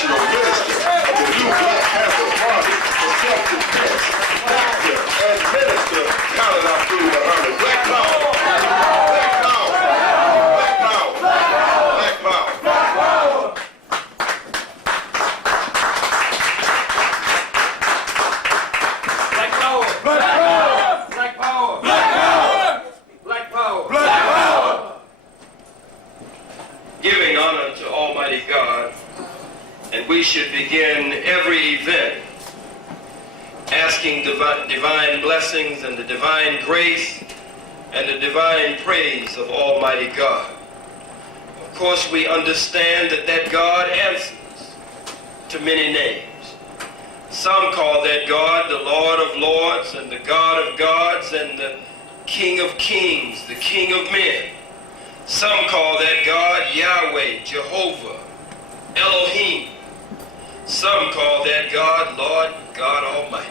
National Minister of the new Black Panther Party for self-defense, Dr. and Minister Khalid Muhammad. Black power! Black power! Black power! Black power! Black power! Black power! Black power! Black power! Black power! Black power! Black power! Giving honor to Almighty God, and we should begin every event asking divine blessings and the divine grace and the divine praise of Almighty God. Of course, we understand that God answers to many names. Some call that God the Lord of Lords and the God of Gods and the King of Kings, the King of Men. Some call that God Yahweh, Jehovah, Elohim. Some call that God Lord God Almighty.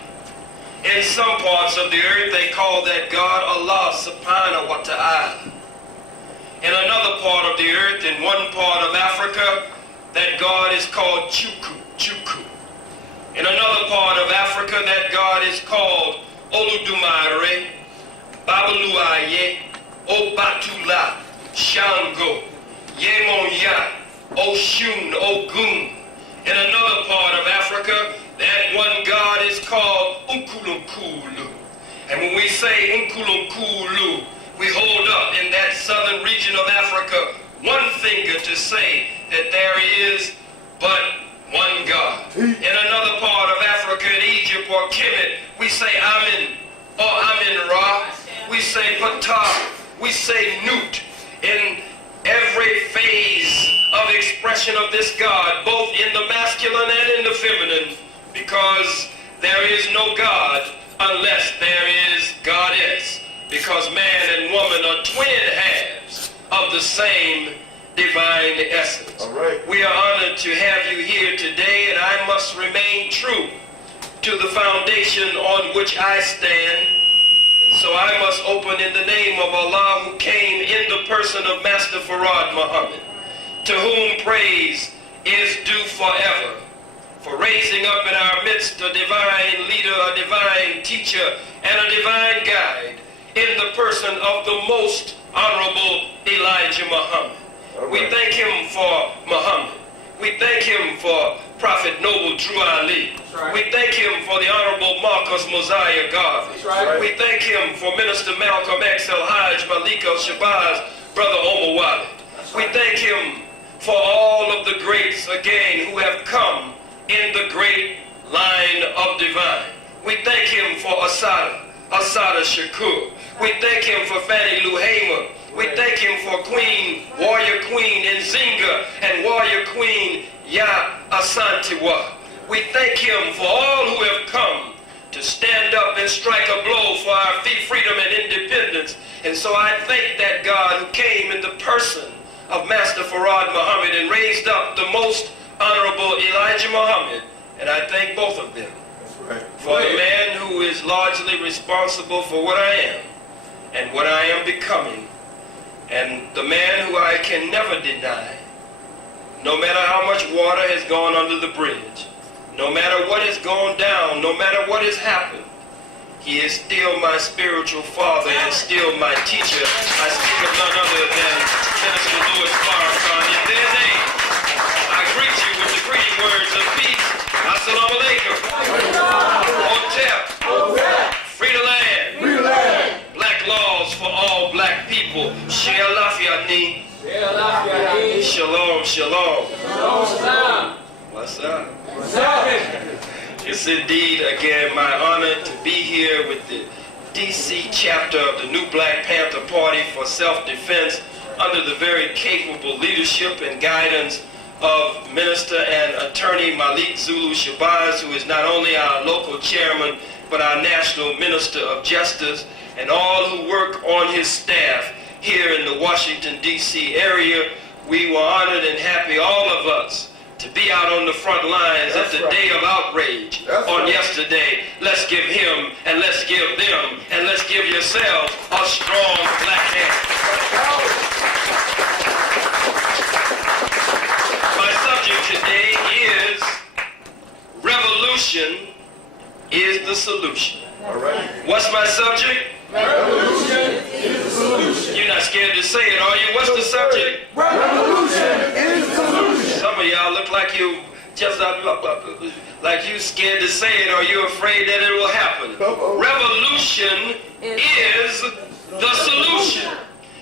In some parts of the earth, they call that God Allah Subhanahu wa Ta'ala. In another part of the earth, in one part of Africa, that God is called Chuku, Chuku. In another part of Africa, that God is called Oludumare, Babaluaye, Obatula, Shango, Yemonya, Oshun, Ogun. In another part of Africa, that one God is called Unkulunkulu. And when we say Unkulunkulu, we hold up in that southern region of Africa one finger to say that there is but one God. In another part of Africa, in Egypt or Kemet, we say Amin or Amin Ra. We say Ptah. We say Nut. In every phase of expression of this God, both in the masculine and in the feminine, because there is no God unless there is Goddess, because man and woman are twin halves of the same divine essence. All right. We are honored to have you here today, and I must remain true to the foundation on which I stand. So I must open in the name of Allah, who came in the person of Master Farad Muhammad, to whom praise is due forever, for raising up in our midst a divine leader, a divine teacher, and a divine guide in the person of the most honorable Elijah Muhammad. Right. We thank him for Muhammad. We thank him for Prophet Noble Drew Ali. Right. We thank him for the Honorable Marcus Mosiah Garvey. Right. We thank him for Minister Malcolm X. El Hajj Malik El Shabazz, Brother Omar Walid. We thank him for all of the greats, again, who have come in the great line of divine. We thank him for Asada Shakur. We thank him for Fannie Lou Hamer. We thank him for Warrior Queen Nzinga and Warrior Queen Ya Asantewa. We thank him for all who have come to stand up and strike a blow for our freedom and independence. And so I thank that God who came in the person of Master Farad Muhammad and raised up the most honorable Elijah Muhammad. And I thank both of them for the man who is largely responsible for what I am and what I am becoming, and the man who I can never deny, no matter how much water has gone under the bridge, no matter what has gone down, no matter what has happened, he is still my spiritual father and still my teacher. I speak of none other than Minister Louis Farrakhan. In their name, I greet you with the greeting words of peace. Assalamu alaikum. Hotep. Free the land. Free the land. Black laws for all black people. Share Lafayette. Shalom, shalom. What's up? It's indeed, again, my honor to be here with the D.C. chapter of the new Black Panther Party for self-defense under the very capable leadership and guidance of Minister and Attorney Malik Zulu Shabazz, who is not only our local chairman, but our National Minister of Justice, and all who work on his staff here in the Washington, D.C. area. We were honored and happy, all of us, to be out on the front lines at the day of outrage on yesterday. Let's give him, and let's give them, and let's give yourselves a strong black hand. My subject today is revolution is the solution. All right. What's my subject? Revolution is the solution. You're not scared to say it, are you? What's the subject? Revolution is the solution. Some of y'all look like you just like you scared to say it, or you're afraid that it will happen. Revolution is the solution.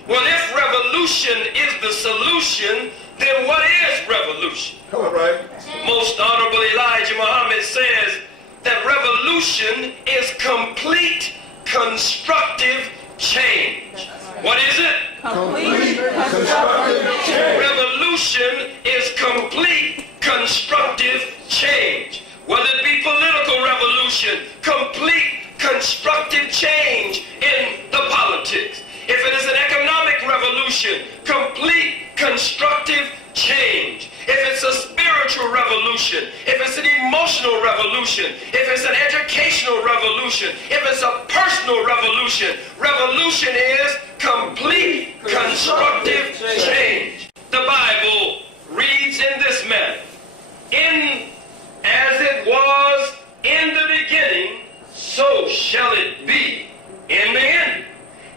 Well, if revolution is the solution, then what is revolution? All right. Most Honorable Elijah Muhammad says that revolution is complete constructive change. What is it? Complete constructive change. Revolution is complete constructive change. Whether it be political revolution, complete constructive change in the politics. If it is an economic revolution, complete constructive change. If it's a spiritual revolution, if it's an emotional revolution, if it's an educational revolution, if it's a personal revolution, revolution is complete constructive change. The Bible reads in this manner: as it was in the beginning, so shall it be in the end.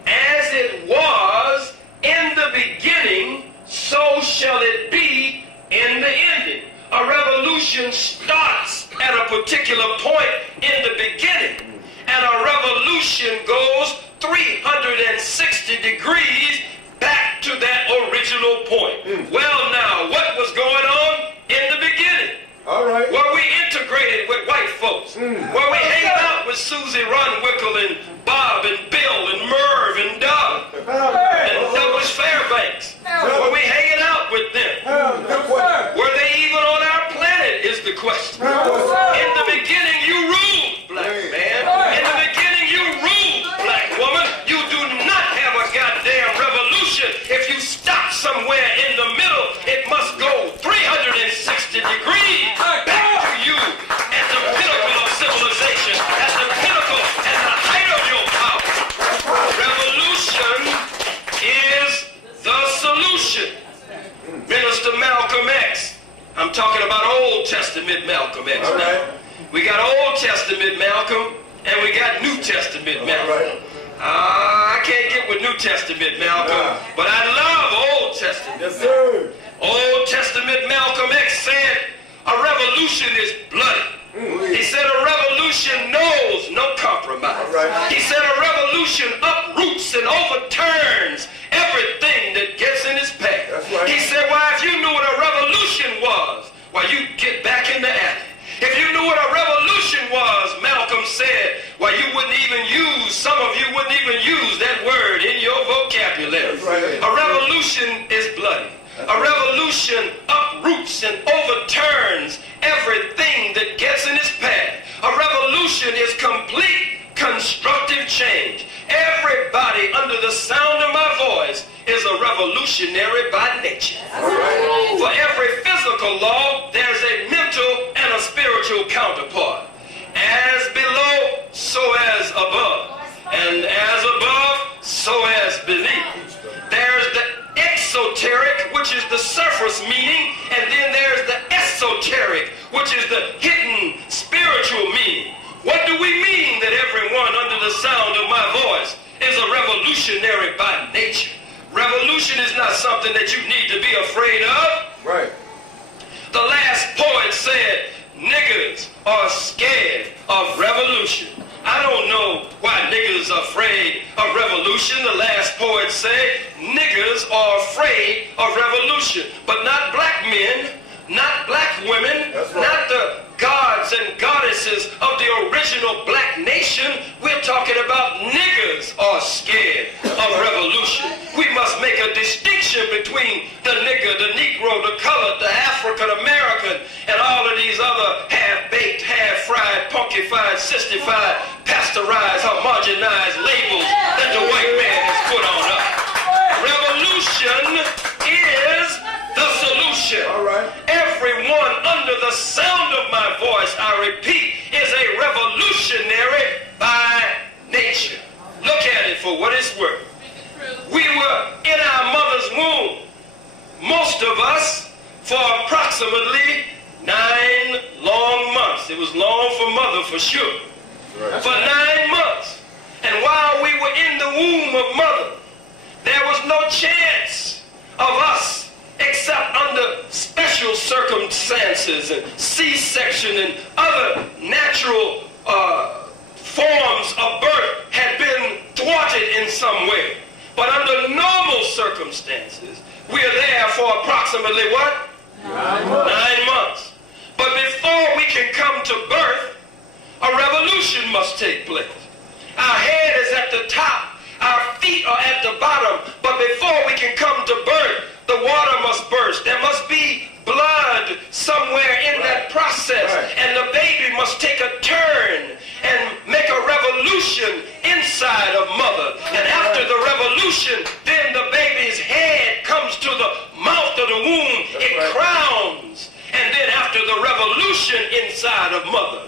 As it was in the beginning, so shall it be in the ending. A revolution starts at a particular point in the beginning, and a revolution goes 360 degrees back to that original point. Well, now, what was going on in the beginning? All right. Were we integrated with white folks? Were we hanging out with Susie Runwickle and Bob and Bill and Merv and Doug and Douglas Fairbanks? Were we hanging out with them? Were they even on our planet is the question. In the beginning you ruled, black man. In the beginning you ruled, black woman. You do not have a goddamn revolution. If you stop somewhere in the middle, it must go 360 degrees back to you at the pinnacle of civilization, at the pinnacle, at the height of your power. Revolution is the solution. Minister Malcolm X. I'm talking about Old Testament Malcolm X now. Right. We got Old Testament Malcolm and we got New Testament Malcolm. Right. I can't get with New Testament Malcolm, but I love Old Testament. Yes, sir. Old Testament Malcolm X said a revolution is bloody. He said a revolution knows no compromise. Right. He said a revolution uproots and overturns everything that gets in its path. That's right. He said, why, if you knew what a revolution was, why, you'd get back in the alley. If you knew what a revolution was, Malcolm said, why, you wouldn't even use, some of you wouldn't even use that word in your vocabulary. That's right. A revolution is bloody. A revolution uproots and overturns everything that gets in its path. A revolution is complete constructive change. Everybody under the sound of my voice is a revolutionary by nature. For every physical law, there's a mental and a spiritual counterpart. As below, so as above. And as above, so as beneath. There's the exoteric, which is the surface meaning, and then there's the esoteric, which is the hidden spiritual meaning. What do we mean that everyone under the sound of my voice is a revolutionary by nature? Revolution is not something that you need to be afraid of. Right. The last poet said, niggas are scared of revolution. I don't know why niggas are afraid of revolution. The last poet said, niggas are afraid of revolution. But not black men, not black women, not the gods and goddesses of the original black nation. We're talking about niggas are scared of revolution. We must make a distinction between the nigger, the Negro, the colored, the African American, and all of these other half-baked, half-fried, punkified, sistified, pasteurized, homogenized labels that the white man has put on us. Revolution is the solution. All right. Everyone under the sound of my voice, I repeat, is a revolutionary by nature. Look at it for what it's worth. We were in our mother's womb, most of us, for approximately 9 long months. It was long for mother for sure. Right. For 9 months. And while we were in the womb of mother, there was no chance of us except under special circumstances and C-section and other natural forms of birth had been thwarted in some way. But under normal circumstances, we are there for approximately what? 9 months. But before we can come to birth, a revolution must take place. Our head is at the top, our feet are at the bottom, but before we can come to birth, the water must burst. There must be blood somewhere in that process, and the baby must take a turn and make a revolution inside of mother. And after the revolution, then the baby's head comes to the mouth of the womb, it crowns, and then after the revolution inside of mother,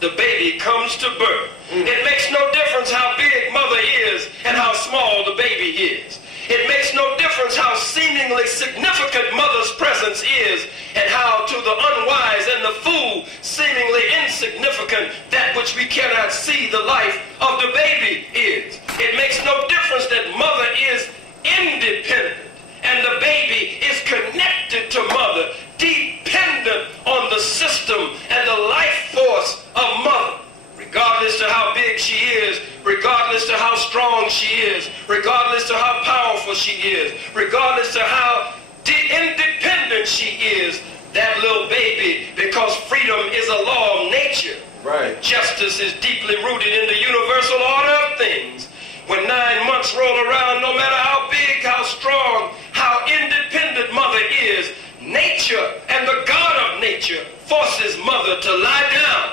the baby comes to birth. It makes no difference how big mother is and how small the baby is. It makes no difference how seemingly significant mother's presence is and how to the unwise and the fool seemingly insignificant that which we cannot see the life of the baby is. It makes no difference that mother is independent and the baby is connected to mother, dependent on the system and the life force of mother. Regardless to how big she is, regardless to how strong she is, regardless to how powerful she is, regardless to how independent she is, that little baby, because freedom is a law of nature. Right. Justice is deeply rooted in the universal order of things. When 9 months roll around, no matter how big, how strong, how independent mother is, nature and the God of nature forces mother to lie down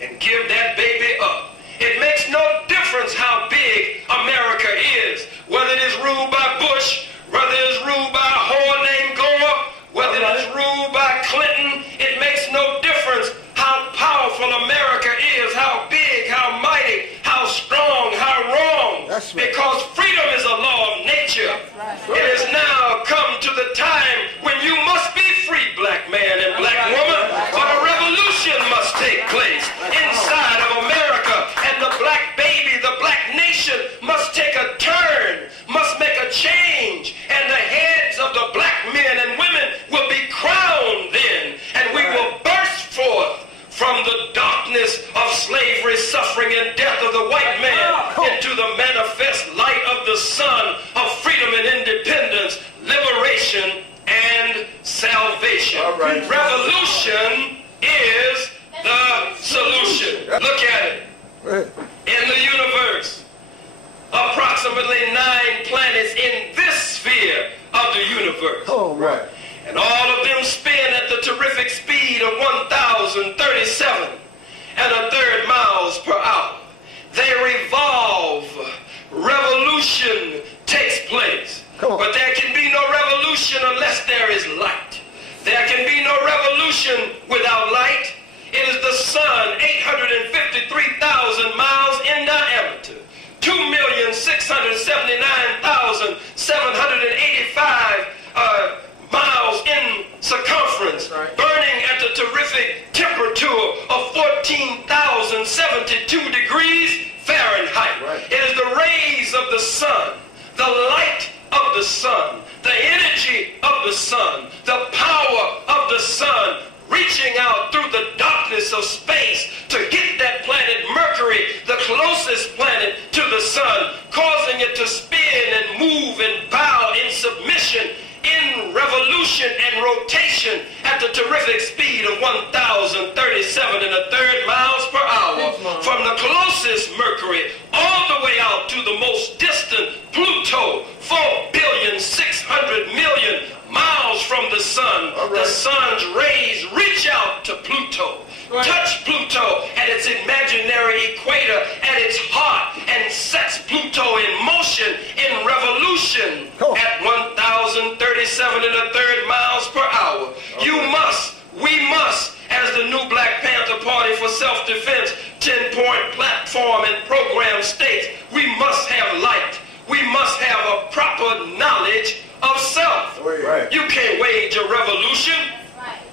and give that baby up. It makes no difference how big America is, whether it is ruled by Bush, whether it is ruled by a whore named Gore, whether it is ruled by Clinton. It makes no difference how powerful America is, how big, how mighty, how strong, how wrong. That's right. Because freedom is a law of nature. It has now come to the time when you must be free, black man and black woman, but a revolution must take place inside of America, and the black baby, the black nation must take a turn, must make a change, and the heads of the black men and women will be crowned then, and we will burst forth from the darkness of slavery, suffering, and death of the white man into the manifest light of the sun of freedom and independence, liberation, and salvation. All right. Revolution is the solution. Look at it. In the universe, approximately 9 planets in this sphere of the universe. Oh, right. And all of them spin at the terrific speed of 1,037 1/3 miles per hour. They revolve. Revolution takes place. But there can be no revolution unless there is light. There can be no revolution without light. It is the sun, 853,000 miles in diameter, 2,679,785 miles in circumference, burning at the terrific temperature of 14,072 degrees Fahrenheit. It is the rays of the sun, the light of the sun, the energy of the sun, the power of the sun, reaching out through the darkness of space to hit that planet Mercury, the closest planet to the sun, causing it to spin and move and bow in submission, in revolution and rotation at the terrific speed of 1,037 1/3 miles per hour, from the closest Mercury all the way out to the most distant Pluto, 4,600,000,000 miles from the sun. The sun's rays reach out to Pluto, touch Pluto at its imaginary equator at its heart, and sets Pluto in motion in revolution at 1,037 1/3 miles per hour. You must, we must, as the new Black Panther Party for Self-Defense 10-point platform and program states, we must have light. We must have a proper knowledge of self. You can't wage a revolution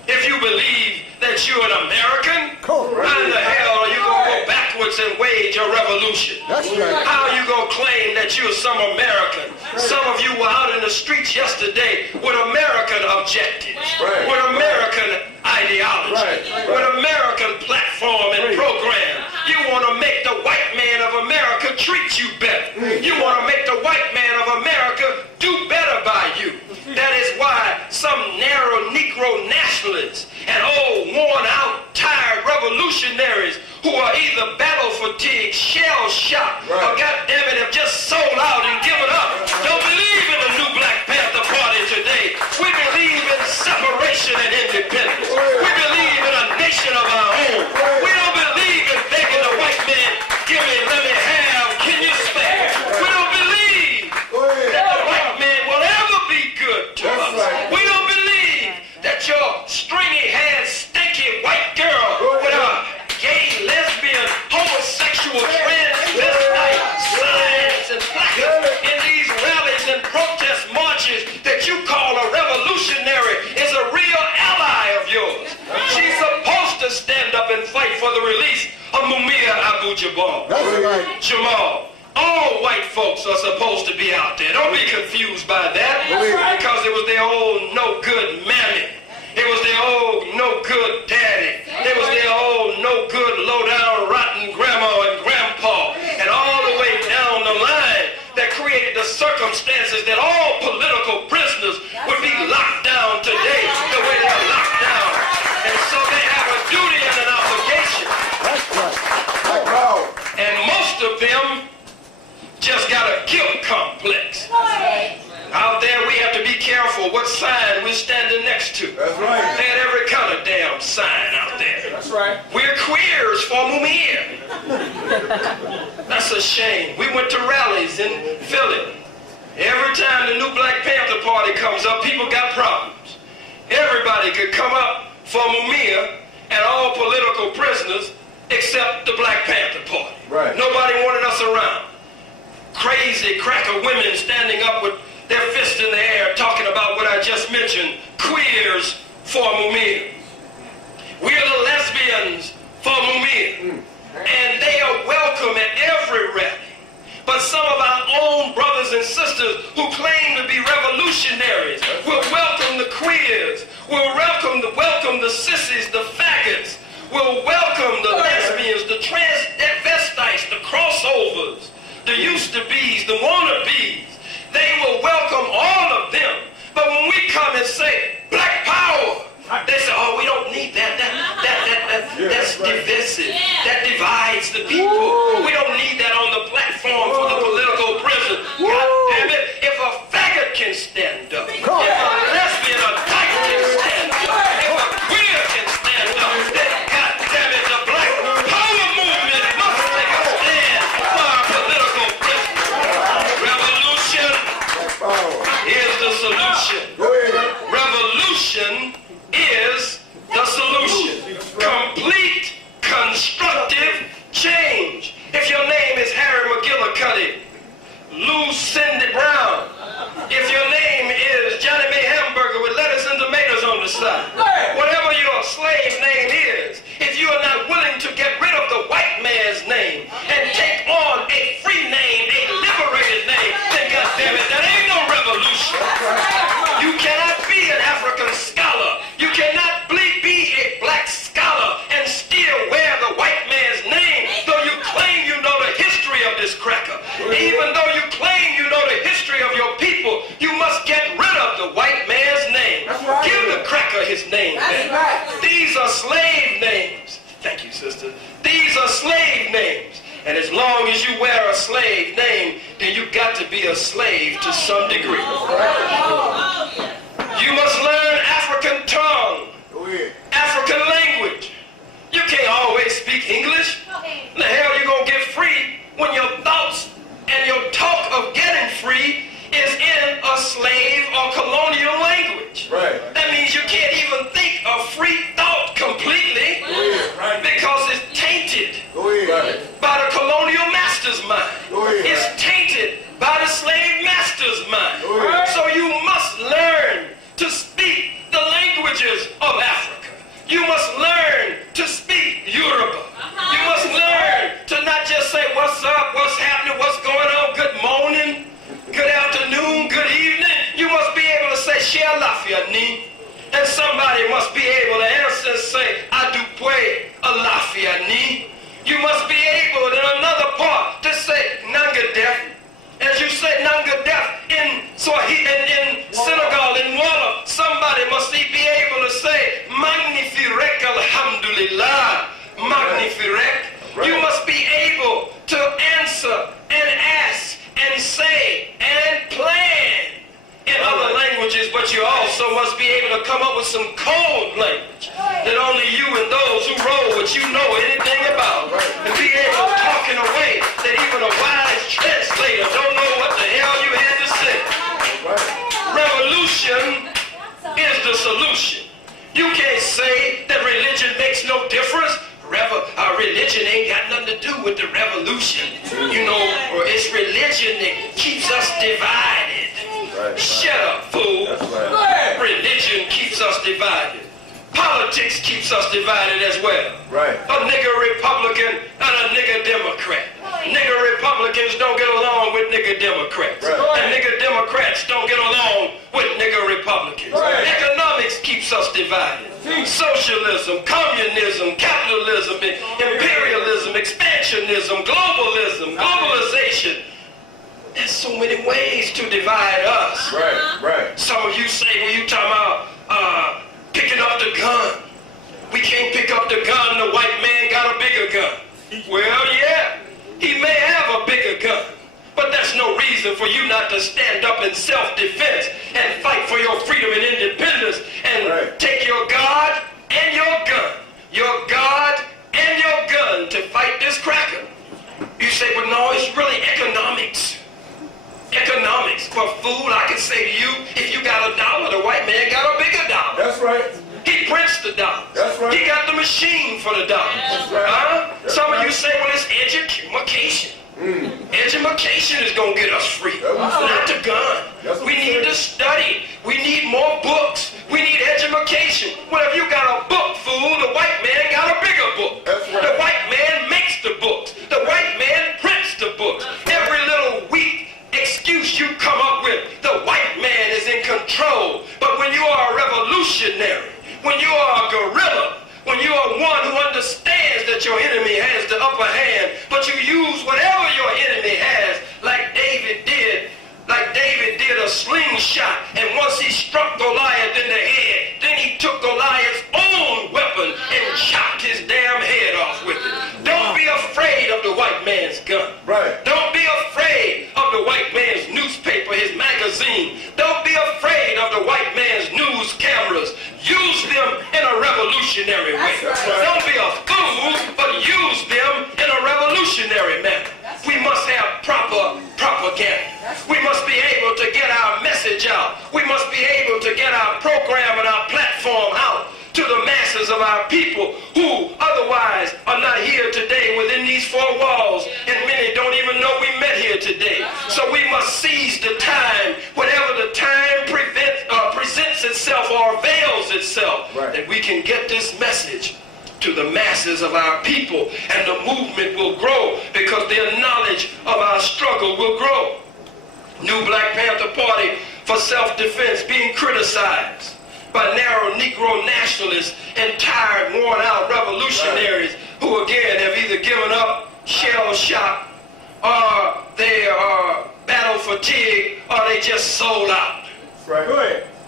if you believe that you're an American? Correct. How in the hell are you going to go backwards and wage a revolution? That's right. How are you going to claim that you're some American? Some of you were out in the streets yesterday with American objectives, Right. with American ideology, Right. with American platform and program. You want to make the white man of America treat you better. You want to make the white man of America do better by you. That is why some narrow Negro nationalists and old, worn-out, tired revolutionaries who are either battle-fatigued, shell-shocked, or goddammit have just sold out and given up. Don't believe in the new Black Panther Party today. We believe in separation and independence. We believe in a nation of our own. We don't believe in begging the white man, give me, let me have, can you spare? We don't believe that the white man will ever be good to us. We don't believe that your stringy-haired, stinky white girl with a gay, lesbian, homosexual, transvestite signs and placards in these rallies and protest marches that you call a revolutionary is a real ally of yours. She's supposed to stand up and fight for the release of Mumia Abu-Jamal. That's right. Jamal. All white folks are supposed to be out there. Don't be confused by that. Because it was their old no-good mammy. It was their old no-good daddy. It was their old no-good low-down rotten grandma and grandpa. And all the way down the line that created the circumstances that all political prisoners would be locked down today the way they're locked down. And so they have a duty and an obligation. That's right. That's right. And most of them just got a guilt complex. Out there we have to be careful what sign we're standing next to. That's right. They had every kind of damn sign out there. That's right. We're queers for Mumia. That's a shame. We went to rallies in Philly. Every time the new Black Panther Party comes up, people got problems. Everybody could come up for Mumia and all political prisoners except the Black Panther Party. Right. Nobody wanted us around. Crazy cracker women standing up with their fists in the air talking about what I just mentioned, queers for Mumia. We're the lesbians for Mumia. And they are welcome at every rally. But some of our own brothers and sisters who claim to be revolutionaries will welcome the queers, will welcome the sissies, the faggots, will welcome the lesbians, the transvestites, the crossovers, the used-to-bes, the wanna-bes. They will welcome all of them. But when we come and say, Black Power, they say, oh, we don't need that. That's divisive. That divides the people. We don't need that on the platform for the political prison. God damn it, if a faggot can stand up, if a lesbian or dyke can stand up, if a queer can stand up, then God damn it, the Black Power movement must take a stand for our political prisoners. Revolution is the solution. Revolution is the solution. Complete, constructive change. If your name is Harry McGillicuddy, Lou Cindy Brown, if your name is Johnny May Hamburger with lettuce and tomatoes on the side, whatever your slave name is, if you are not willing to get rid of the white man's name and take on a free name, a liberated name, then goddammit, that ain't no revolution. You cannot be an African scholar. You cannot be a black scholar and still wear the white man's name, though you claim you know the history of this cracker. Even though you claim you know the history of your people, you must get rid of the white man's name. Give the cracker his name back. These are slave names. Thank you, sister. These are slave names. And as long as you wear a slave name, then you got to be a slave to some degree. You must learn African tongue, African language. You can't always speak English. The hell you gonna get free when your thoughts and your talk of getting free is in a slave or colonial language. Right. That means you can't even think a free thought completely because it's tainted by the colonial master's mind. It's tainted by the slave master's mind. So you must learn to speak firek. You must be able to answer and ask and say and plan in other languages, but you also must be able to come up with some code language that only you and those who roll what you know anything about, and be able to talk in a way that even a wise translator don't know what the hell you had to say. Revolution is the solution. You can't say that religion makes no difference. Religion ain't got nothing to do with the revolution. You know, or it's religion that keeps us divided. Shut up, fool. Religion keeps us divided. Politics keeps us divided as well. A nigger Republican and a nigger Democrat. Nigger Republicans don't get along with nigger Democrats. And nigger Democrats don't get along with nigger Republicans. Economics keeps us divided. Socialism, communism, capitalism, imperialism, expansionism, globalism, globalization. There's so many ways to divide us. Some of you say, well, you talking about picking up the gun. We can't pick up the gun. The white man got a bigger gun. Well, yeah, he may have a bigger gun, but that's no reason for you not to stand up in self-defense and fight for your freedom and independence and take your God and your God and your gun to fight this cracker. You say, well, no, it's really economics. Economics. Well, fool, I can say to you, if you got a dollar, the white man got a bigger dollar. That's right. He prints the dollars. That's right. He got the machine for the dollars. That's right. Some of you say, well, it's education. Education is going to get us free, not the gun. We need to study. We need more books. We need education. Well, if you got a book, fool, the white man got a bigger book. That's right. The white man makes the books. The white man prints the books. Every little weak excuse you come up with, the white man is in control. But when you are a revolutionary, when you are a guerrilla, when you are one who understands that your enemy has the upper hand, but you use whatever your enemy has, like David did a slingshot, and once he struck Goliath in the head, then he took Goliath's own weapon and chopped his damn head off with it. Don't be afraid of the white man's gun. Don't be afraid of the white man's newspaper, his magazine. Don't be afraid of the white man's news cameras. Use them in a revolutionary way. Don't be a fool, but use them in a revolutionary manner. We must have proper propaganda. We must be able to get our message out. We must be able to get our program and our platform out to the masses of our people who otherwise are not here today within these four walls, and many don't even know we met here today. So we must seize the time, whatever the time presents itself or avails itself, that we can get this message to the masses of our people, and the movement will grow because their knowledge of our struggle will grow. New Black Panther Party for self-defense being criticized by narrow Negro nationalists and tired, worn-out revolutionaries who again have either given up, shell-shocked, or they are battle fatigued, or they just sold out.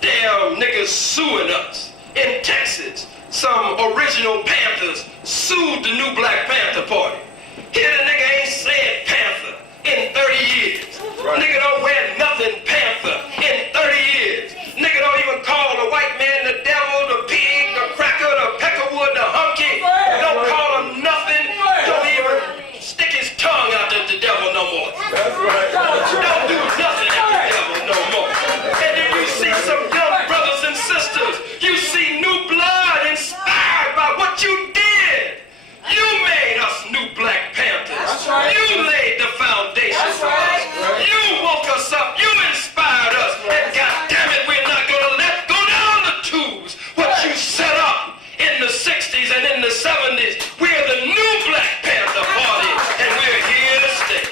Damn niggas suing us. In Texas, some original Panthers sued the New Black Panther Party. Here the nigga ain't said Panther in 30 years. Nigga don't wear nothing Panther in 30 years. Nigga don't even call the white man the devil, the pig, the cracker, the peckerwood, the hunky. Don't call him nothing. Don't even stick his tongue out at the devil no more. Don't do nothing at the devil no more. And then you see some young brothers and sisters. You see new blood inspired by what you did. You made us New Black Panthers. You laid the foundation for us. You woke us up. You inspired us. And goddamn it, we're not going to let go down the tubes. What you set up in the 60s and in the 70s, we're the New Black Panther Party, and we're here to stay.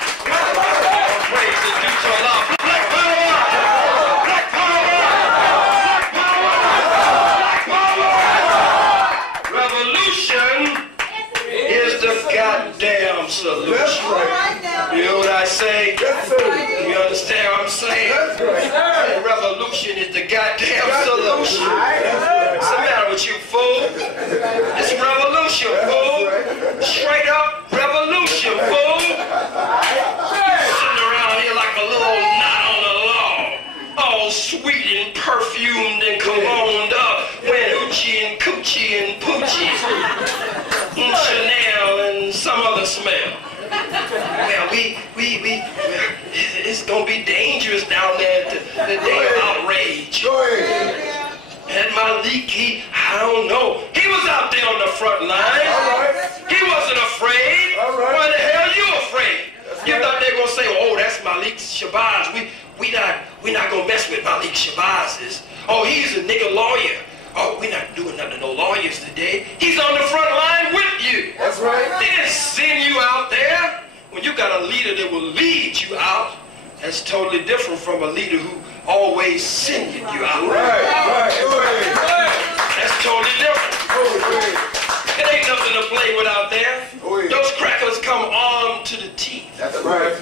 Praise is due to Allah. Black power! Black power! Black power! Black power! Revolution is the goddamn solution. You know what I say? You understand what I'm saying? And revolution is the goddamn solution. What's the matter with you, fool? It's revolution, fool. straight up revolution, fool. Sitting around here like a little knot on the lawn, all sweet and perfumed and cologned up, wearing Uchi and Coochie and Poochie, and Chanel and some other smell. Well, it's gonna be dangerous down there the day of outrage. Go ahead. And Malik, I don't know. He was out there on the front line. All right. He wasn't afraid. All right. Why the hell you afraid? That's You right. thought they were gonna say, oh, that's Malik Shabazz. We not gonna mess with Malik Shabazz. Oh, he's a nigga lawyer. Oh, we not doing nothing to no lawyers today. He's on the front line with you. That's right. They didn't send you out there. When you got a leader that will lead you out, that's totally different from a leader who always sending you out. Right. Go ahead. That's totally different. Go ahead. It ain't nothing to play with out there. Go ahead. Those crackers come armed to the teeth. That's right.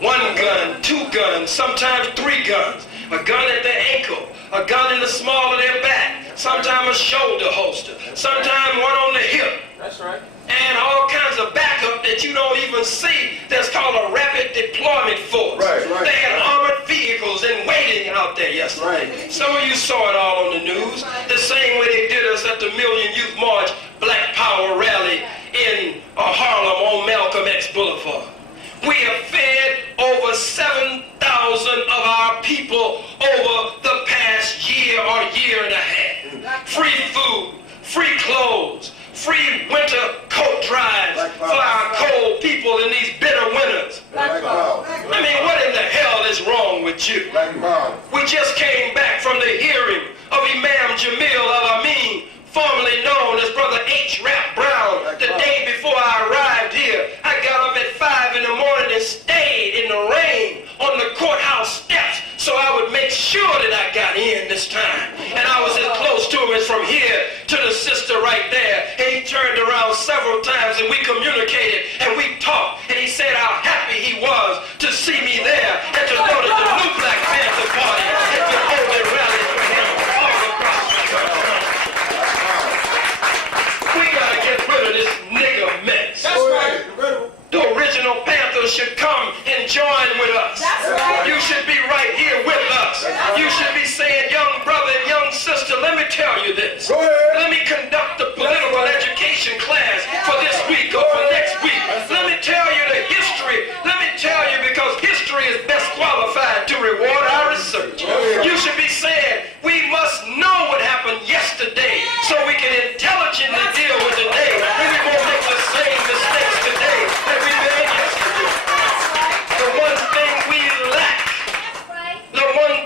1 gun, 2 guns, sometimes 3 guns. A gun at their ankle, a gun in the small of their back, sometimes a shoulder holster, sometimes one on the hip. That's right. And all kinds of backup that you don't even see. That's called a rapid deployment force. Right. They had armored vehicles and waiting out there yesterday. Right. Some of you saw it all on the news. The same way they did us at the Million Youth March Black Power Rally in Harlem on Malcolm X Boulevard. We have fed over 7,000 of our people over the past year or year and a half. Free food, free clothes, free winter coat drives for our cold people in these bitter winters. Black power. I mean, what in the hell is wrong with you? Black power. We just came back from the hearing of Imam Jamil Al-Amin, formerly known as Brother H. Rap Brown. The day before I arrived here, I got up at 5 in the morning and stayed in the rain on the courthouse steps so I would make sure that I got in this time. And I was as close to him as from here to the sister right there. And he turned around several times and we communicated and we talked. And he said how happy he was to see me there and to know that the new Black Panther Party had been holding rallies for him all across the country. We gotta get rid of this nigger mess. That's right. The original Panthers should come and join with us. That's right. You should be right here with us. You should be saying, young brother and young sister, let me tell you this. Go ahead. Let me conduct the political education class for this week or for next week. Let me tell you the history. Let me tell you because history is best qualified to reward our research. You should be saying, we must know what happened yesterday so we can intelligently deal with today and we won't make the same mistakes today that we made yesterday. The one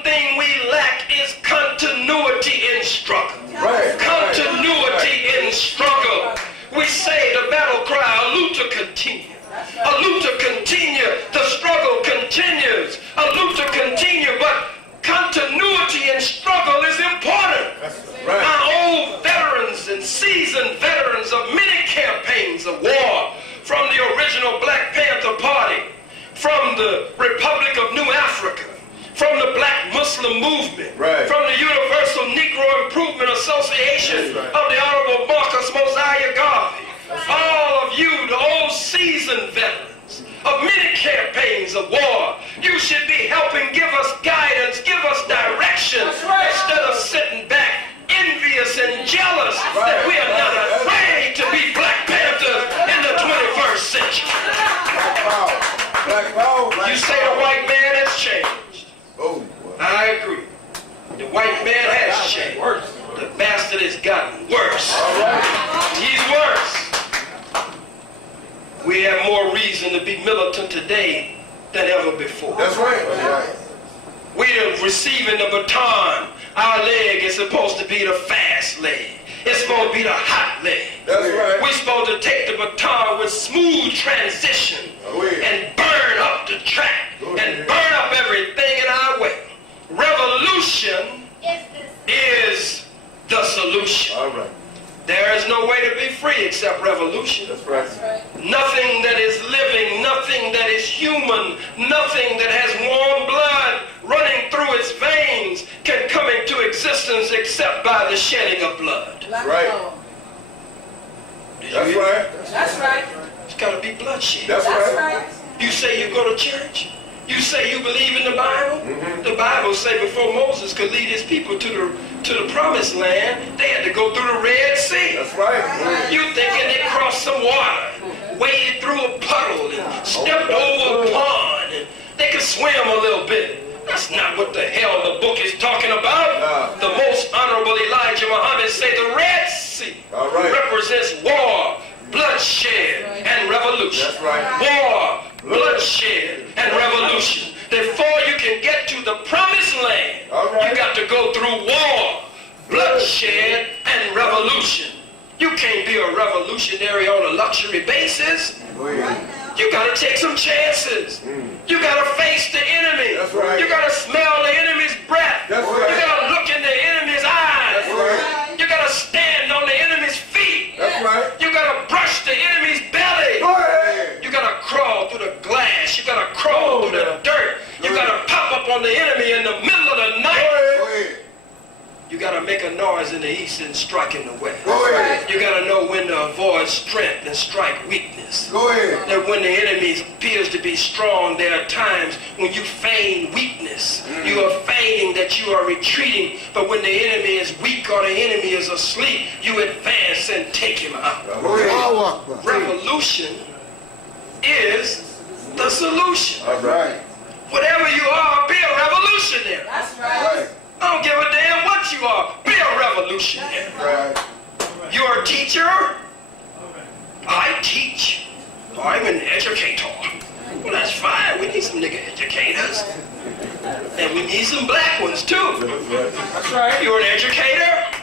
thing we lack is continuity in struggle. Right. Continuity in struggle. We say the battle cry, salute to continue. Salute to continue. The struggle continues. Salute to continue, but continuity in struggle is important. Right. Our old veterans and seasoned veterans of many campaigns of war, from the original Black Panther Party, from the Republic of New Africa, from the Black Muslim Movement, Right. from the Universal Negro Improvement Association That's right. of the Honorable Marcus Mosiah Garvey. All of you, the old seasoned veterans of many campaigns of war, you should be helping give us guidance, give us direction, instead of sitting back envious and jealous that we are not afraid to be Black Panthers in the 21st century. Black power. Black power. Black You say the white man has changed. Oh, boy. I agree. The white man has changed. The bastard has gotten worse. He's worse. We have more reason to be militant today than ever before. That's right. That's right. We are receiving the baton. Our leg is supposed to be the fast leg. It's supposed to be the hot leg. That's right. We're supposed to take the baton with smooth transition and burn up the track and burn up everything in our way. Revolution is the solution. All right. There is no way to be free except revolution. That's right. Nothing that is living, nothing that is human, nothing that has warm blood running through its veins can come into existence except by the shedding of blood. Right. Did you That's hear? right. That's right. got to be bloodshed. That's right. You say you go to church. You say you believe in the Bible. The Bible say before Moses could lead his people to the promised land, they had to go through the Red Sea. That's right. You thinking they crossed some water, waded through a puddle, and stepped over a pond, and they could swim a little bit. That's not what the hell the book is talking about. The most honorable Elijah Muhammad said the Red Sea represents war, bloodshed, and revolution. That's right. War, bloodshed, and revolution. Before you can get to the promised land, you got to go through war, bloodshed, and revolution. You can't be a revolutionary on a luxury basis. You got to take some chances. You got to face the enemy. That's right. You got to smell the enemy's breath. That's right. You got to look in the enemy's eyes. That's right. You got to stand on the enemy's feet. That's right. You got to brush the enemy's belly. Go ahead. You got to crawl through the glass. You got to crawl through the dirt. You got to pop up on the enemy in the middle of the night. Go ahead. You got to make a noise in the east and strike in the west. Go ahead. You got to know when to avoid strength and strike weakness. Go ahead. That when the enemy appears to be strong, there are times when you feign weakness. You are feigning that you are retreating, but when the enemy is weak or the enemy is asleep, you advance and take him out. Go ahead. Revolution is the solution. All right. Whatever you are, be a revolutionary. That's right. I don't give a damn what you are. Be a revolutionary. Right. You're a teacher. I teach. I'm an educator. Well, that's fine. We need some nigga educators. And we need some black ones, too. That's right. You're an educator.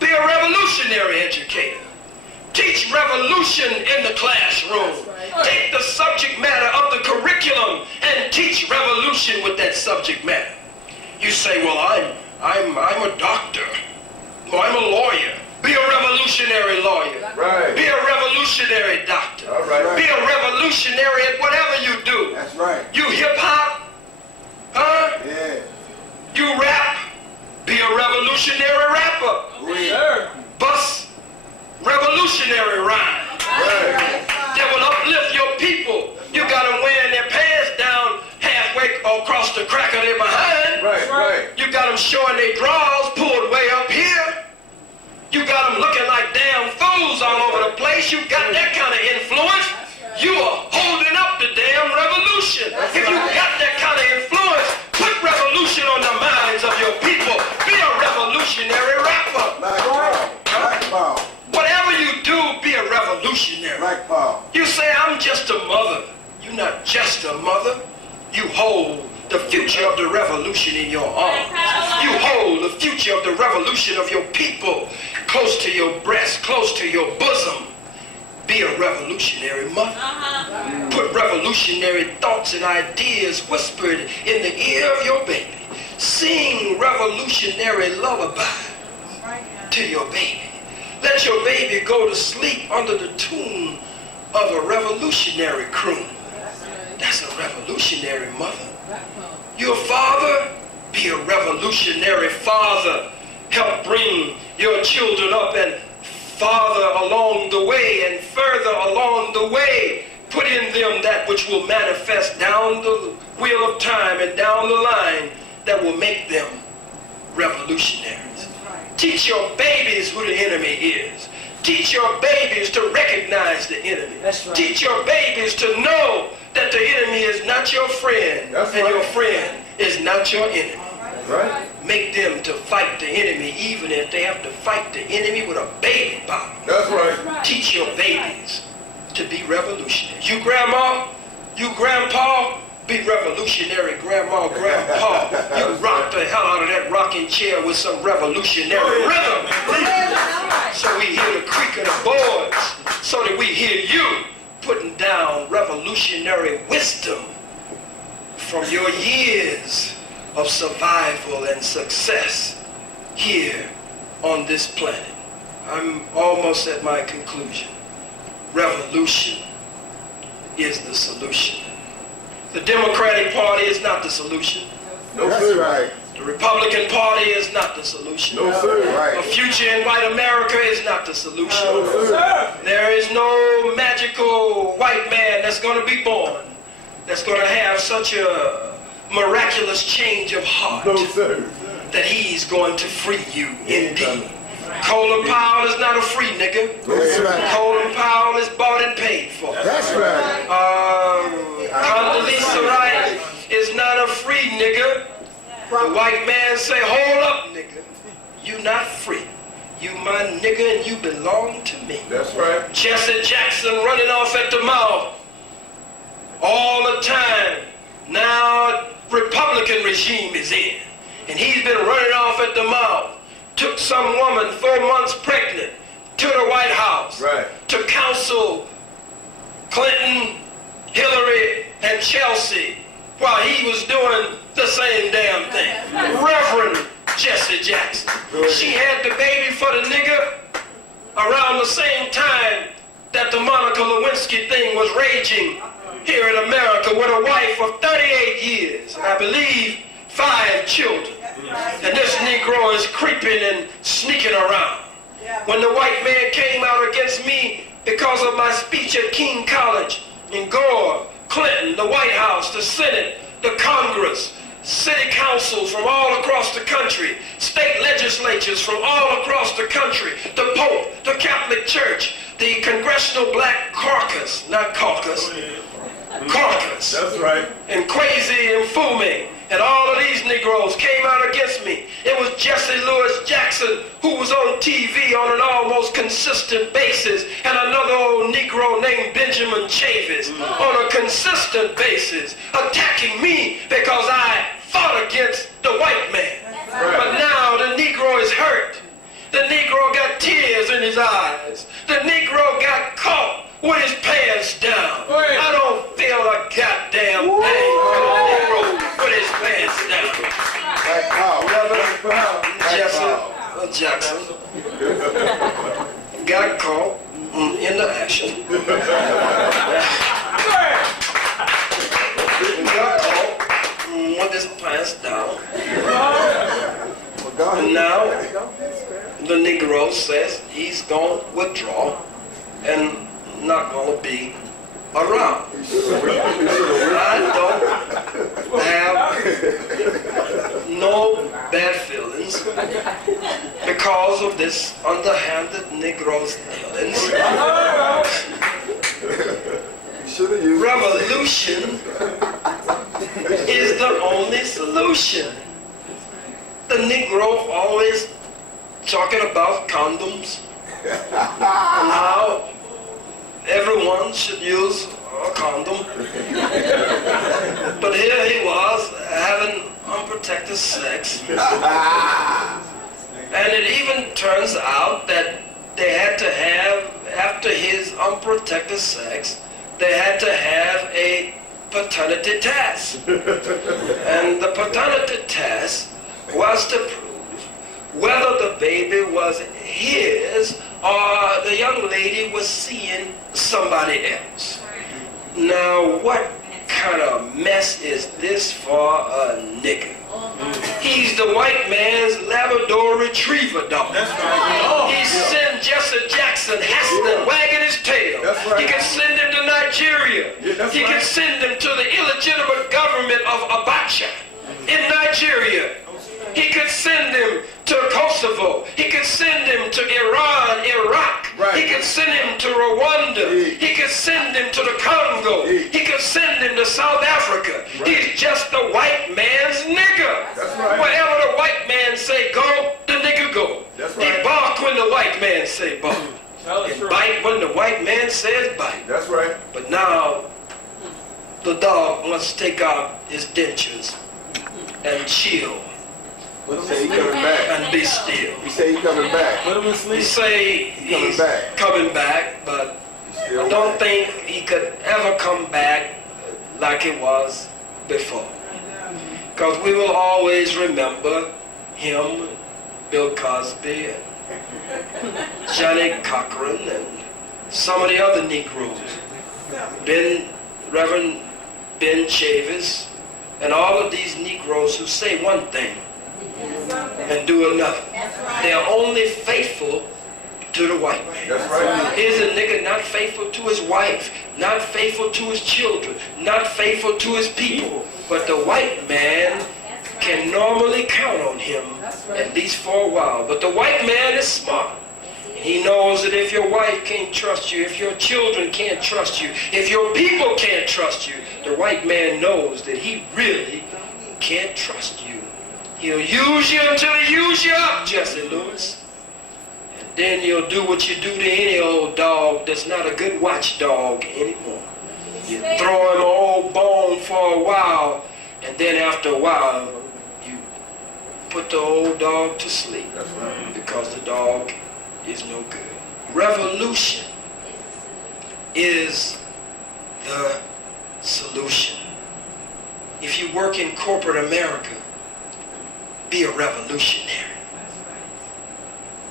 Be a revolutionary educator. Teach revolution in the classroom. Take the subject matter of the curriculum and teach revolution with that subject matter. You say, well, I'm a doctor. Well, I'm a lawyer. Be a revolutionary lawyer. Right. Be a revolutionary doctor. All right. Be a revolutionary at whatever you do. That's right. You hip hop, huh? Yeah. You rap. Be a revolutionary rapper. Sir. Bust revolutionary rhyme Right. that will uplift your people. You got them wearing their pants down halfway across the crack of their behind. Right. Right. You got them showing their drawers pulled way up here. You got them looking like damn fools all over the place. You got that kind of influence. You are holding up the damn revolution. If you got that kind of influence, put revolution on the minds of your people. Be a revolutionary rapper. Black power. Black power. Whatever you do, be a revolutionary. Black power. You say, I'm just a mother. You're not just a mother. You hold the future of the revolution in your arms. You hold the future of the revolution of your people close to your breast, close to your bosom. Be a revolutionary mother. Put revolutionary thoughts and ideas whispered in the ear of your baby. Sing revolutionary lullaby to your baby. Let your baby go to sleep under the tune of a revolutionary croon. That's a revolutionary mother. Your father, be a revolutionary father. Help bring your children up and farther along the way and further along the way. Put in them that which will manifest down the wheel of time and down the line that will make them revolutionaries. Teach your babies who the enemy is. Teach your babies to recognize the enemy. That's right. Teach your babies to know that the enemy is not your friend. That's and right. your friend is not your enemy. Right. Make them to fight the enemy even if they have to fight the enemy with a baby bottle. That's right. Teach your babies to be revolutionaries. You grandma, you grandpa, be revolutionary grandma, grandpa. You rock the hell out of that rocking chair with some revolutionary rhythm. So we hear the creak of the boards, so that we hear you putting down revolutionary wisdom from your years of survival and success here on this planet. I'm almost at my conclusion. Revolution is the solution. The Democratic Party is not the solution. No, sir. Right. The Republican Party is not the solution. No, sir. A Right. future in white America is not the solution. No, sir. There is no magic biological white man that's going to be born, that's going to have such a miraculous change of heart No, sir. that he's going to free you indeed. Colin Powell is not a free nigga. That's right. Colin Powell is bought and paid for. That's right. Condoleezza Rice is not a free nigga. The white man say, hold up, nigga. You not free. You my nigga and you belong to me. That's right. Jesse Jackson running off at the mouth all the time. Now Republican regime is in. And he's been running off at the mouth. Took some woman 4 months pregnant to the White House Right. to counsel Clinton, Hillary, and Chelsea while he was doing the same damn thing. Reverend Jesse Jackson. She had the baby for the nigga around the same time that the Monica Lewinsky thing was raging here in America with a wife of 38 years, and I believe 5 children. And this Negro is creeping and sneaking around. When the white man came out against me because of my speech at King College, in Gore, Clinton, the White House, the Senate, the Congress, city councils from all across the country, state legislatures from all across the country, the Pope, the Catholic Church, the Congressional Black Caucus, not caucus, caucus, That's right. and Kwesi and Fume, and all of these Negroes came out against me. It was Jesse Louis Jackson who was on TV on an almost consistent basis, and another old Negro named Benjamin Chavis on a consistent basis, attacking me because I fought against the white man. Right. But now the Negro is hurt. The Negro got tears in his eyes. The Negro got caught with his pants down. I don't feel a goddamn thing for the Negro with his pants down. Black power. Black power. Jackson got caught in the action. Got caught with his pants down. And now the Negro says he's going to withdraw and not going to be around. I don't have no bad feelings because of this underhanded Negro's dealings. Revolution is the only solution. The Negro always talking about condoms and how everyone should use a condom. But here he was having unprotected sex. And it even turns out that they had to have, after his unprotected sex, they had to have a paternity test. And the paternity test was to prove whether the baby was his or the young lady was seeing somebody else. Now, what kind of mess is this for a nigga? He's the white man's Labrador Retriever dog. That's right. He sent Jesse Jackson hassling, wagging his tail. That's right. He can send him to Nigeria. Yeah, that's He can right. send him to the illegitimate government of Abacha in Nigeria. He could send him to Kosovo. He could send him to Iran, Iraq. Right. He could send him to Rwanda. Yeah. He could send him to the Congo. Yeah. He could send him to South Africa. Right. He's just the white man's nigga. That's right. Wherever the white man say go, the nigga go. That's He right. bark when the white man say bark. And bite when the white man says bite. That's right. But now, the dog must take out his dentures and chill He say he coming back. and be still. He say he coming back. He say he's coming back, but I don't think he could ever come back like it was before. Because we will always remember him, Bill Cosby, and Johnny Cochran, and some of the other Negroes, Reverend Ben Chavis, and all of these Negroes who say one thing and do another. They are only faithful to the white man. man. That's right. Is a nigga not faithful to his wife, not faithful to his children, not faithful to his people. But the white man can normally count on him at least for a while. But the white man is smart. He knows that if your wife can't trust you, if your children can't trust you, if your people can't trust you, the white man knows that he really can't trust you. He'll use you until he uses you up, Jesse Lewis. And then he'll do what you do to any old dog that's not a good watchdog anymore. You throw him an old bone for a while, and then after a while, you put the old dog to sleep. That's right. Because the dog is no good. Revolution is the solution. If you work in corporate America, be a revolutionary.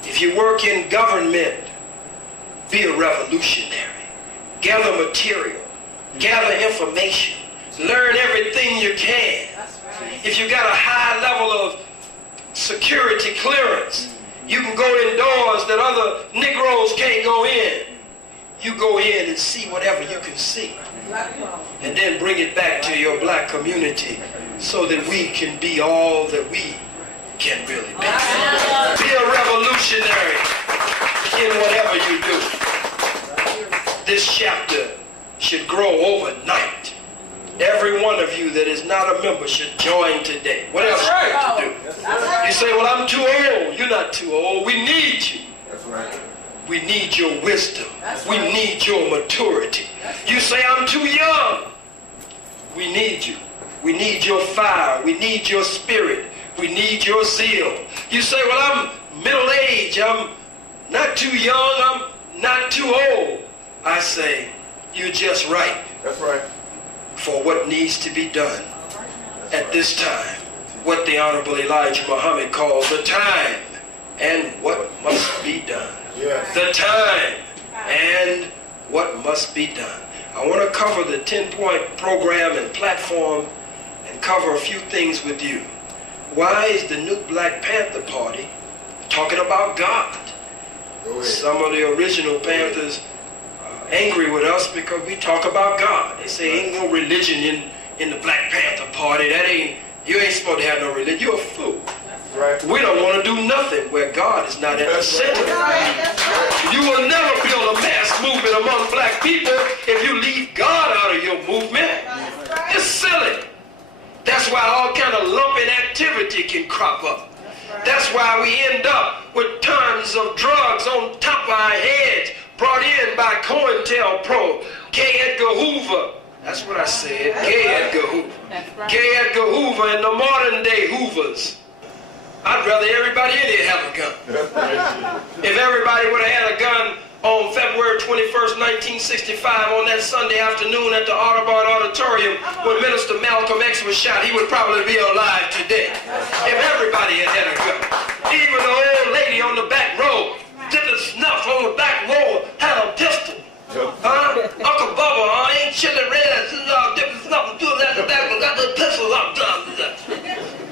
If you work in government, be a revolutionary. Gather material, gather information, learn everything you can. If you got a high level of security clearance, you can go indoors that other Negroes can't go in. You go in and see whatever you can see. And then bring it back to your black community so that we can be all that we can really be. Be a revolutionary in whatever you do. This chapter should grow overnight. Every one of you that is not a member should join today. What else should you do? You say, well, I'm too old. You're not too old. We need you. That's right. We need your wisdom. We need your maturity. You say, I'm too young. We need you. We need your fire. We need your spirit. We need your zeal. You say, well, I'm middle-aged. I'm not too young. I'm not too old. I say, you're just right. That's right. For what needs to be done at this time. What the Honorable Elijah Muhammad calls the time and what must be done. Yes. The time and what must be done. I want to cover the 10-point program and platform and cover a few things with you. Why is the new Black Panther Party talking about God? Go ahead. Some of the original Panthers are angry with us because we talk about God. They say ain't no religion in the Black Panther Party. You ain't supposed to have no religion. You're a fool. Right. We don't want to do nothing where God is not at the center. You will never build a mass movement among black people if you leave God out of your movement. It's silly. That's why all kind of lumping activity can crop up. That's why we end up with tons of drugs on top of our heads brought in by COINTELPRO, K. Edgar Hoover. That's what I said, K. Edgar Hoover. K. Edgar Hoover and the modern day Hoovers. I'd rather everybody in here have a gun. If everybody would have had a gun on February 21st, 1965, on that Sunday afternoon at the Audubon Auditorium when Minister Malcolm X was shot, he would probably be alive today. If everybody had had a gun. Even the old lady on the back row, did the snuff on the back row, had a pistol. Huh? Uncle Bubba, ain't chili red, different stuff, do that, got the pistol up.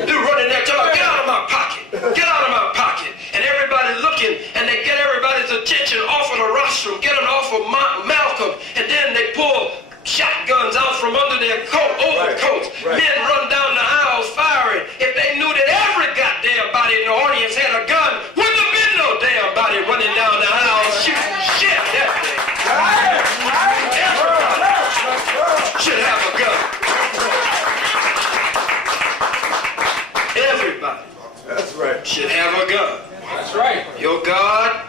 You running there, tell her, get out of my pocket. Get out of my pocket. And everybody looking, and they get everybody's attention off of the rostrum, get them off of Malcolm, and then they pull shotguns out from under their overcoats. Right. Men run down the aisles firing. If they knew that every goddamn body in the audience had a gun, wouldn't have been no damn body running down the aisles shooting shit that day. Everybody should have a gun. Everybody That's right. should have a gun. That's right. Your God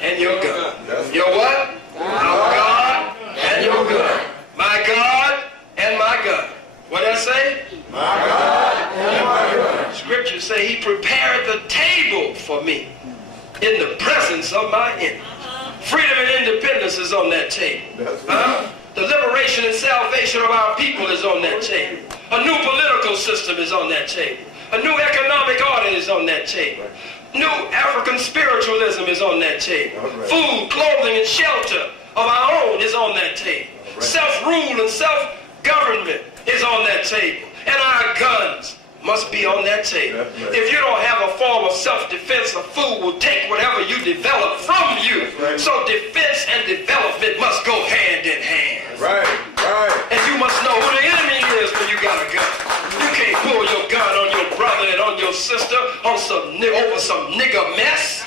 and your gun. That's Your what? Our God and your gun. My God and my gun. What did I say? My God and my God. Scriptures say he prepared the table for me in the presence of my enemies. Freedom and independence is on that table. That's right. The liberation and salvation of our people is on that table. A new political system is on that table. A new economic order is on that table. New African spiritualism is on that table. Right. Food, clothing, and shelter of our own is on that table. Right. Self-rule and self-government is on that table. And our guns must be on that table. If you don't have a form of self-defense, a fool will take whatever you develop from you. So defense and development must go hand in hand. Right. And you must know who the enemy is when you got a gun. You can't pull your gun on your brother and on your sister over some nigger mess.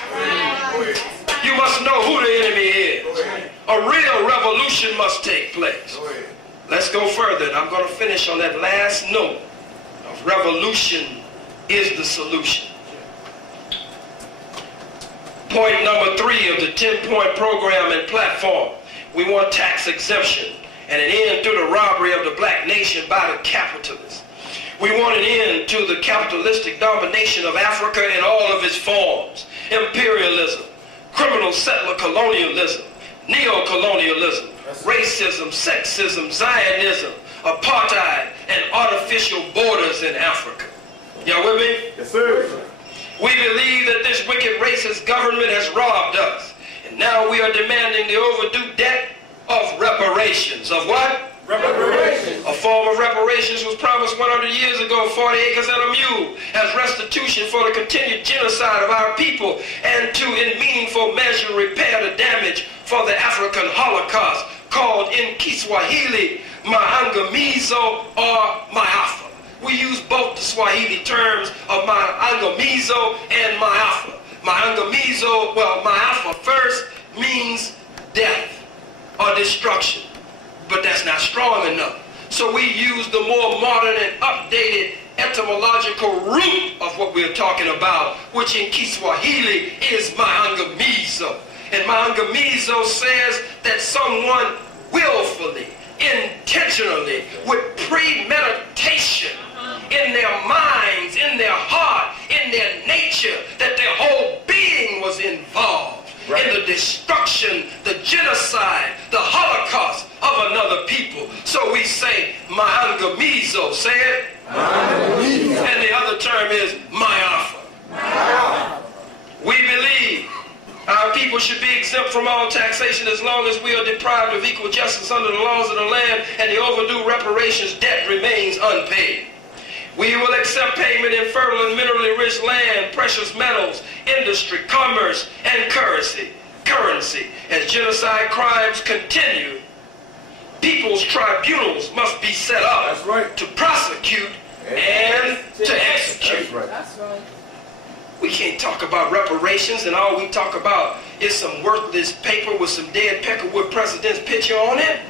You must know who the enemy is. A real revolution must take place. Let's go further, and I'm going to finish on that last note of revolution is the solution. Point number 3 of the 10-point program and platform. We want tax exemption and an end to the robbery of the black nation by the capitalists. We want an end to the capitalistic domination of Africa in all of its forms. Imperialism, criminal settler colonialism, neo-colonialism, racism, sexism, Zionism, apartheid, and artificial borders in Africa. Y'all with me? Yes, sir. We believe that this wicked racist government has robbed us, and now we are demanding the overdue debt of reparations. Of what? Reparations. A form of reparations was promised 100 years ago, 40 acres and a mule, as restitution for the continued genocide of our people, and to, in meaningful measure, repair the damage for the African Holocaust, called in Kiswahili, maangamizo or maafa. We use both the Swahili terms of maangamizo and maafa. Maangamizo, well, maafa first means death or destruction, but that's not strong enough. So we use the more modern and updated etymological root of what we're talking about, which in Kiswahili is maangamizo. And maangamizo says that someone willfully, intentionally, with premeditation in their minds, in their heart, in their nature, that their whole being was involved in the destruction, the genocide, the Holocaust of another people. So we say maangamizo, say it. Maangamizo. And the other term is maafa. We believe our people should be exempt from all taxation as long as we are deprived of equal justice under the laws of the land and the overdue reparations debt remains unpaid. We will accept payment in fertile and minerally rich land, precious metals, industry, commerce, and currency. As genocide crimes continue, people's tribunals must be set up to prosecute and to execute. That's right. We can't talk about reparations and all we talk about is some worthless paper with some dead Peckerwood president's picture on it.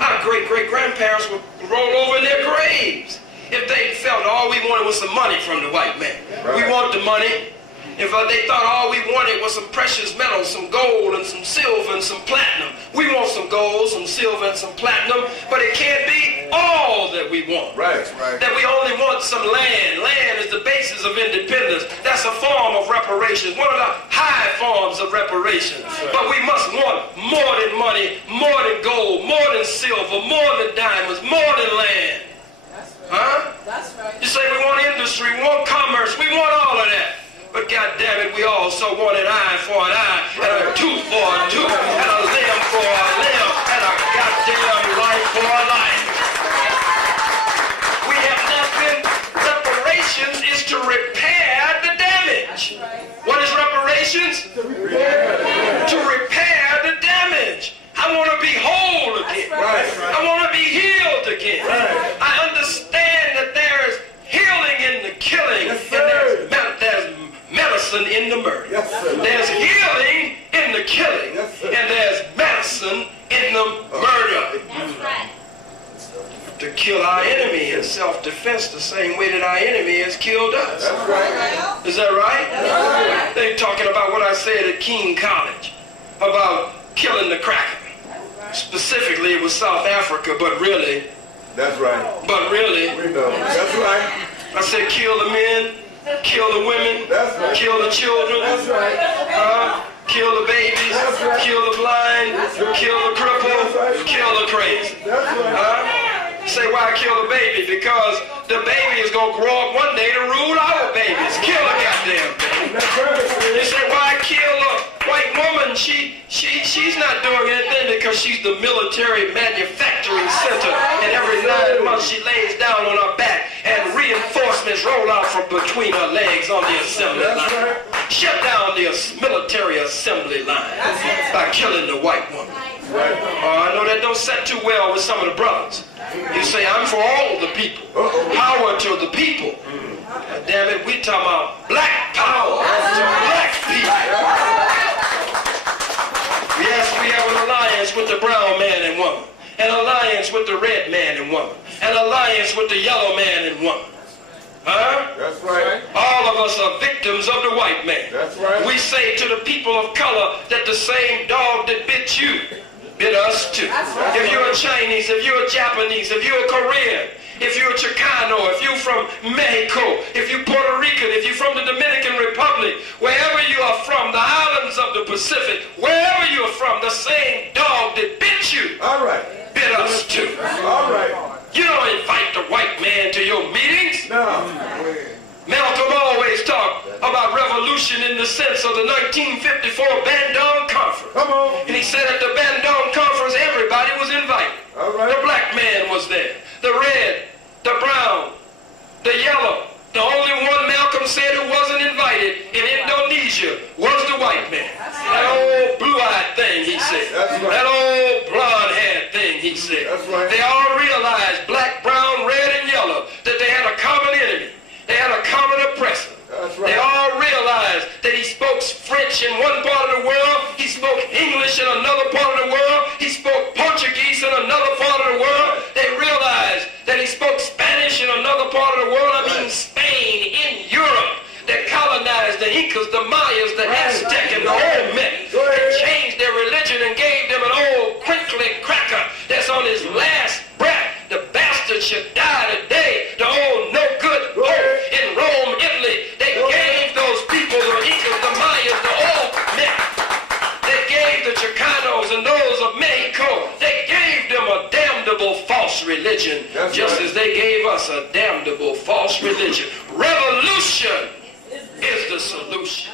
Our great-great-grandparents would roll over in their graves if they felt all we wanted was some money from the white man. We want the money. If they thought all we wanted was some precious metals, some gold and some silver and some platinum. We want some gold, some silver and some platinum, but it can't be all that we want. Right. That we only want some land. Land is the basis of independence. That's a form of reparations, one of the high forms of reparations. But we must want more than money, more than gold, more than silver, more than diamonds, more than land. Huh? That's right. You say we want industry, we want commerce, we want all of that. But God damn it, we also want an eye for an eye, and a tooth for a tooth, and a limb for a limb, and a goddamn life for a life. We have nothing. Reparations is to repair the damage. What is reparations? To repair the damage. I want to be whole again. I want to be healed again. I understand that there is healing in the killing, and there's medicine in the murder. There's healing in the killing, and there's medicine in the murder. That's right. To kill our enemy in self-defense the same way that our enemy has killed us. That's right. Is that right? That's right. They're talking about what I said at King College about killing the cracker. Specifically, it was South Africa, but really. That's right. But really. We know. That's right. I said kill the men, kill the women, That's right. kill the children, That's right. kill the babies, That's right. kill the blind, kill the cripple, That's right. kill the crazy. That's right. Say why kill the baby? Because the baby is going to grow up one day to rule our babies. Kill a goddamn baby. That's right. You say why kill a white woman, she's not doing anything because she's the military manufacturing center. And every 9 months she lays down on her back and reinforcements roll out from between her legs on the assembly line. Shut down the military assembly line by killing the white woman. I know that don't set too well with some of the brothers. You say, I'm for all the people. Power to the people. Damn it, we talking about black power to black people. Yes, we have an alliance with the brown man and woman, an alliance with the red man and woman, an alliance with the yellow man and woman. Huh? That's right. All of us are victims of the white man. That's right. We say to the people of color that the same dog that bit you bit us too. If you're a Chinese, if you're a Japanese, if you're a Korean, if you're a Chicano, if you're from Mexico, if you're Puerto Rican, if you're from the Dominican Republic, wherever you are from, the islands of the Pacific, wherever you're from, the same dog that bit you All right. bit us too. All right. You don't invite the white man to your meetings. No. Malcolm always talked about revolution in the sense of the 1954 Bandung Conference. Come on. And he said at the Bandung Conference, everybody was invited. All right. The black man was there, the red, the brown, the yellow. The only one Malcolm said who wasn't invited in Indonesia was the white man. That old blue-eyed thing, he said. That's right. That old blonde-haired thing, he said. That's right. They all realized, black, brown, red, and yellow, that they had a common enemy. They had a common oppressor. That's right. They all realized that he spoke French in one part of the world, he spoke English in another part of the world, he spoke Portuguese in another part of the world. They realized that he spoke Spanish in another part of the world. I mean Spain, in Europe, that colonized the Incas, the Mayas, the Aztec, and the Olmec. They changed their religion and gave them an old crinkly cracker that's on his last breath. The bastard should die today. The old no good pope in Rome, Italy. They gave those people, the Incas, the Mayas, the Olmec. They gave the Chicanos and those of Mexico, they gave them a damnable false religion, just as they gave us a damnable false religion. Revolution is the solution.